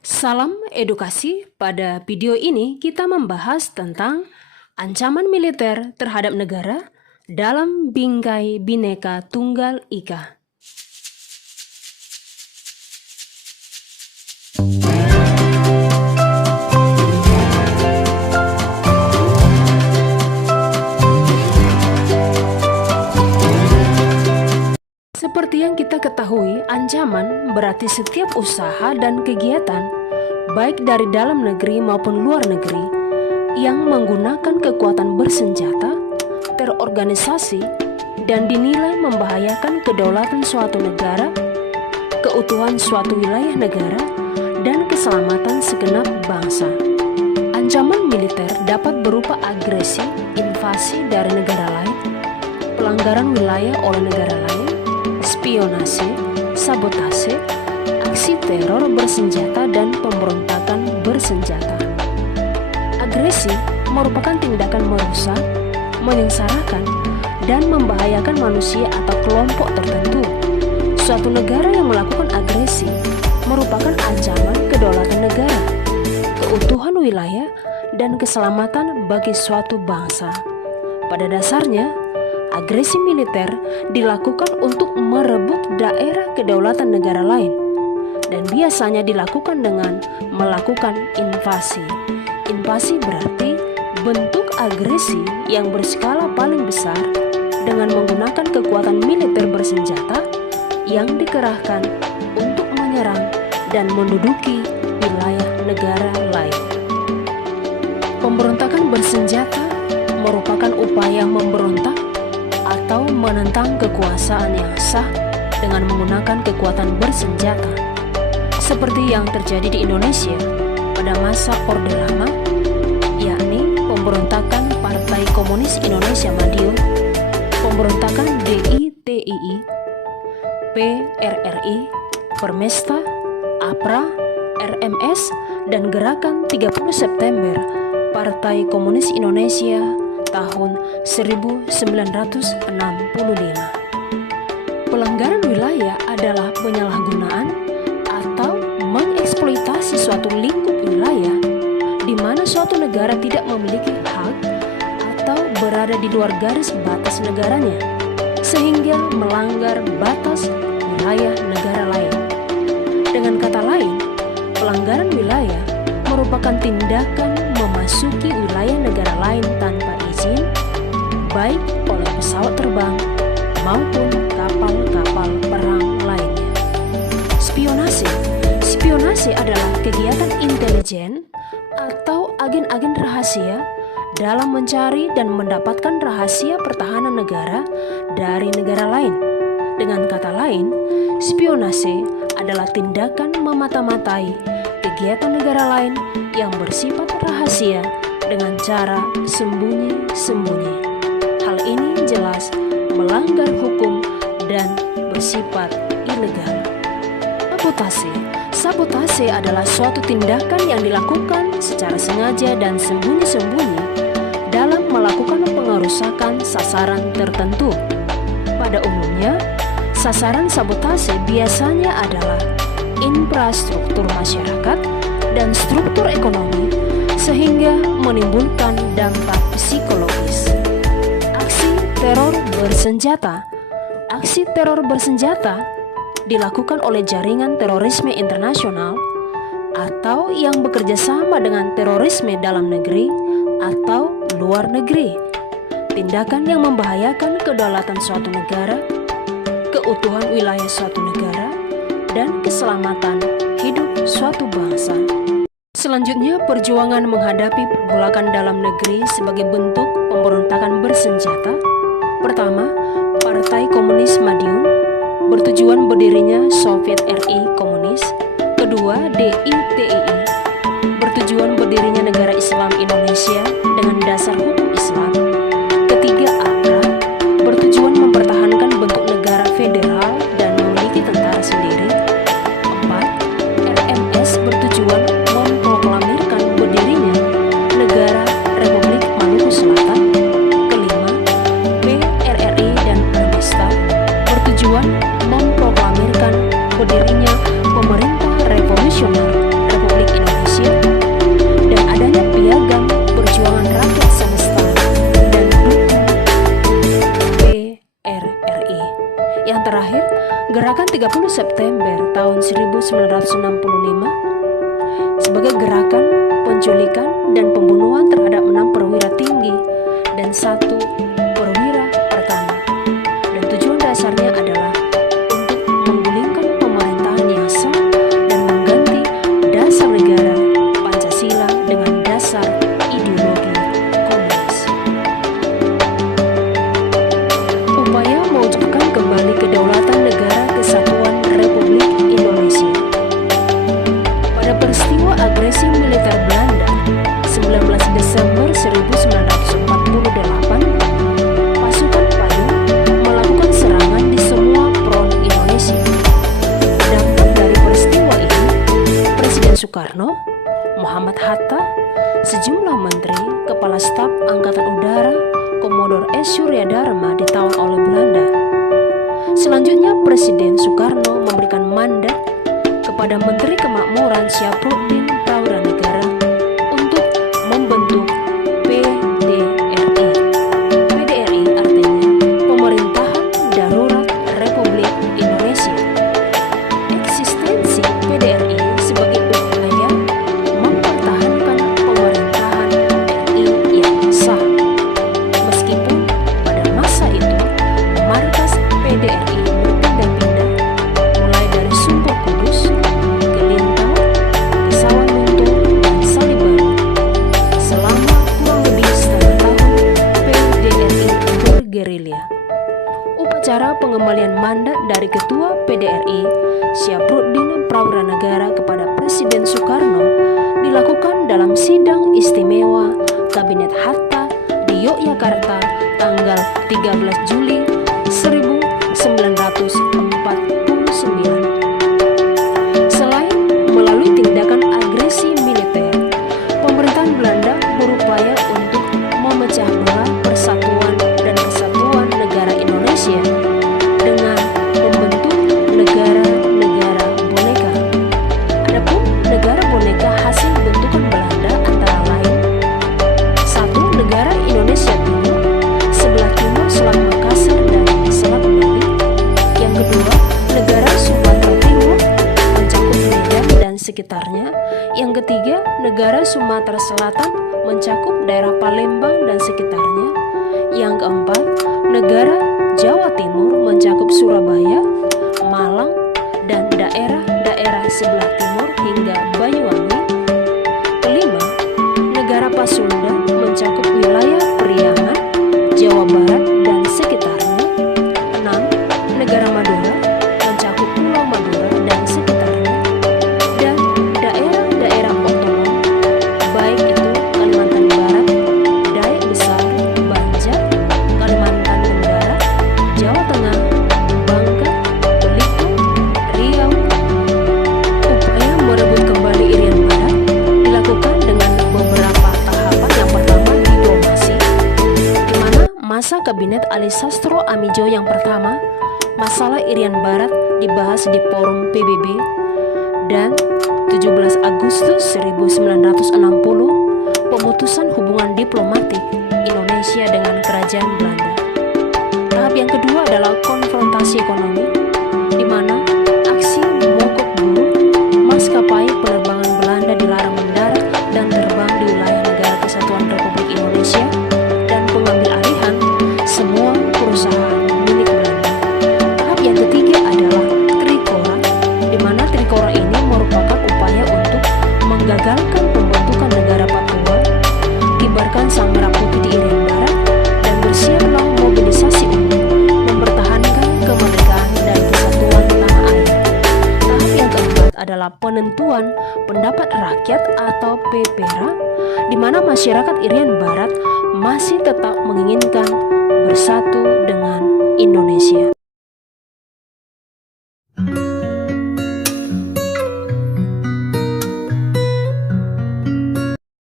Salam edukasi, pada video ini kita membahas tentang ancaman militer terhadap negara dalam Bingkai Bhinneka Tunggal Ika. Seperti yang kita ketahui, ancaman berarti setiap usaha dan kegiatan, baik dari dalam negeri maupun luar negeri, yang menggunakan kekuatan bersenjata, terorganisasi, dan dinilai membahayakan kedaulatan suatu negara, keutuhan suatu wilayah negara, dan keselamatan segenap bangsa. Ancaman militer dapat berupa agresi, invasi dari negara lain, pelanggaran wilayah oleh negara lain, spionase, sabotase, aksi teror bersenjata, dan pemberontakan bersenjata. Agresi merupakan tindakan merusak, menyengsarakan, dan membahayakan manusia atau kelompok tertentu. Suatu negara yang melakukan agresi merupakan ancaman kedaulatan negara, keutuhan wilayah, dan keselamatan bagi suatu bangsa. Pada dasarnya, agresi militer dilakukan untuk merebut daerah kedaulatan negara lain, dan biasanya dilakukan dengan melakukan invasi. Invasi berarti bentuk agresi yang berskala paling besar dengan menggunakan kekuatan militer bersenjata yang dikerahkan untuk menyerang dan menduduki wilayah negara lain. Pemberontakan bersenjata merupakan upaya memberontak atau menentang kekuasaan yang sah dengan menggunakan kekuatan bersenjata, seperti yang terjadi di Indonesia pada masa Orde Lama, yakni pemberontakan Partai Komunis Indonesia Madiun, pemberontakan DITII, PRRI, Permesta, APRA, RMS, dan Gerakan 30 September Partai Komunis Indonesia tahun 1965. Pelanggaran wilayah adalah penyalahgunaan atau mengeksploitasi suatu lingkup wilayah di mana suatu negara tidak memiliki hak atau berada di luar garis batas negaranya, sehingga melanggar batas wilayah negara lain. Dengan kata lain, pelanggaran wilayah merupakan tindakan memasuki wilayah negara lain tanpa izin, baik oleh pesawat terbang maupun kapal-kapal perang lainnya. Spionase adalah kegiatan intelijen atau agen-agen rahasia dalam mencari dan mendapatkan rahasia pertahanan negara dari negara lain. Dengan kata lain, spionase adalah tindakan memata-matai kegiatan negara lain yang bersifat rahasia dengan cara sembunyi-sembunyi. Hal ini jelas melanggar hukum dan bersifat ilegal. Sabotase adalah suatu tindakan yang dilakukan secara sengaja dan sembunyi-sembunyi dalam melakukan pengerusakan sasaran tertentu. Pada umumnya, sasaran sabotase biasanya adalah infrastruktur masyarakat dan struktur ekonomi, sehingga menimbulkan dampak psikologis. Aksi teror bersenjata dilakukan oleh jaringan terorisme internasional atau yang bekerja sama dengan terorisme dalam negeri atau luar negeri. Tindakan yang membahayakan kedaulatan suatu negara, keutuhan wilayah suatu negara, dan keselamatan hidup suatu bangsa. Selanjutnya, perjuangan menghadapi pergolakan dalam negeri sebagai bentuk pemberontakan bersenjata. Pertama, Partai Komunis Madiun, bertujuan berdirinya Soviet RI Komunis. Kedua, DITII, bertujuan berdirinya negara Islam Indonesia dengan dasar hukum Islam. Ketiga, APRA, bertujuan mempertahankan bentuk negara federal dan memiliki tentara sendiri. Empat, RMS, bertujuan memproklamirkan berdirinya negara Republik Maluku Selatan. Kelima, PRRI dan Permesta, bertujuan memproklamirkan berdirinya pemerintah revolusioner Republik sebagai gerakan penculikan dan pembunuhan terhadap 6 perwira tinggi dan 1 perwira pertama. Dan tujuan dasarnya adalah untuk menggulingkan pemerintahan yang sah dan mengganti dasar negara Pancasila dengan dasar ideologi komunis. Upaya mewujudkan kembali kedaulatan negara kesatuan Republik Indonesia. Pada peristiwa agresi militer Belanda 19 Desember 1948, pasukan Payung melakukan serangan di semua front Indonesia. Dampak dari peristiwa ini, Presiden Soekarno, Muhammad Hatta, sejumlah menteri, kepala staf Angkatan Udara, Komodor S. Suryadharma ditawan oleh Belanda. Selanjutnya, Presiden Soekarno memberikan mandat kepada Menteri Kemakmuran Syafruddin Prawiranegara untuk membentuk PDRI. PDRI artinya Pemerintahan Darurat Republik Indonesia. Eksistensi PDRI sebagai upaya mempertahankan pemerintahan RI yang sah. Meskipun pada masa itu markas PDRI berpindah-pindah mulai dari Sumber Kudus, ke Lintau, ke Sawalunto, dan Salibaru. Selama kurang lebih setengah tahun PDRI bergerilya. Upacara pengembalian mandat dari Ketua PDRI Syafruddin Prawiranegara kepada Presiden Soekarno dilakukan dalam sidang istimewa Kabinet Hatta di Yogyakarta tanggal 13 Juli 1949. Selain melalui tindakan agresi militer, pemerintahan Belanda berupaya untuk memecah belah persatuan dan kesatuan negara Indonesia dengan membentuk negara-negara boneka. Adapun negara boneka hasil bentukan Belanda antara lain: 1. Negara Indonesia Timur, sebelah timur Selat Makassar dan Selat Bali. Yang kedua, negara Sumatera Timur, mencakup Medan dan sekitarnya. Yang ketiga, negara Sumatera Selatan, mencakup daerah Palembang dan sekitarnya. Yang keempat, negara Jawa Timur, mencakup Surabaya, Malang, dan daerah-daerah sebelah timur hingga Banyuwangi. Kelima, negara Pasundan, mencakup wilayah Priangan, Jawa Barat dan sekitarnya. 6. Negara Madura, mencakup Pulau Madura dan sekitarnya. Dan daerah-daerah otonom, baik itu Kalimantan Barat, Dayak Besar, Banjar, Kalimantan Tenggara, Jawa Tengah, Bangka, Belitung, Riau. Upaya merebut kembali Irian Barat dilakukan dengan beberapa tahapan. Yang pertama, diplomasi, di mana masa Kabinet Ali Sastro Amijo yang pertama, masalah Irian Barat dibahas di Forum PBB, dan 17 Agustus 1960 pemutusan hubungan diplomatik Indonesia dengan Kerajaan Belanda. Tahap yang kedua adalah konfrontasi ekonomi, di mana aksi mogok buruh, maskapai penerbangan Belanda dilarang mendarat dan terbang di wilayah negara kesatuan Republik Indonesia, dan pengambil alihan semua perusahaan milik Belanda. Tahap yang ketiga adalah Trikora, di mana Trikora ini merupakan upaya untuk menggagalkan pembentukan negara Papua, kibarkan sang merah putih di Irian Barat, dan bersiaplah mobilisasi umum mempertahankan kemerdekaan dan kesatuan tanah air. Tahap yang keempat adalah penentuan pendapat rakyat atau PPRA, di mana masyarakat Irian Barat masih tetap menginginkan bersatu dengan Indonesia.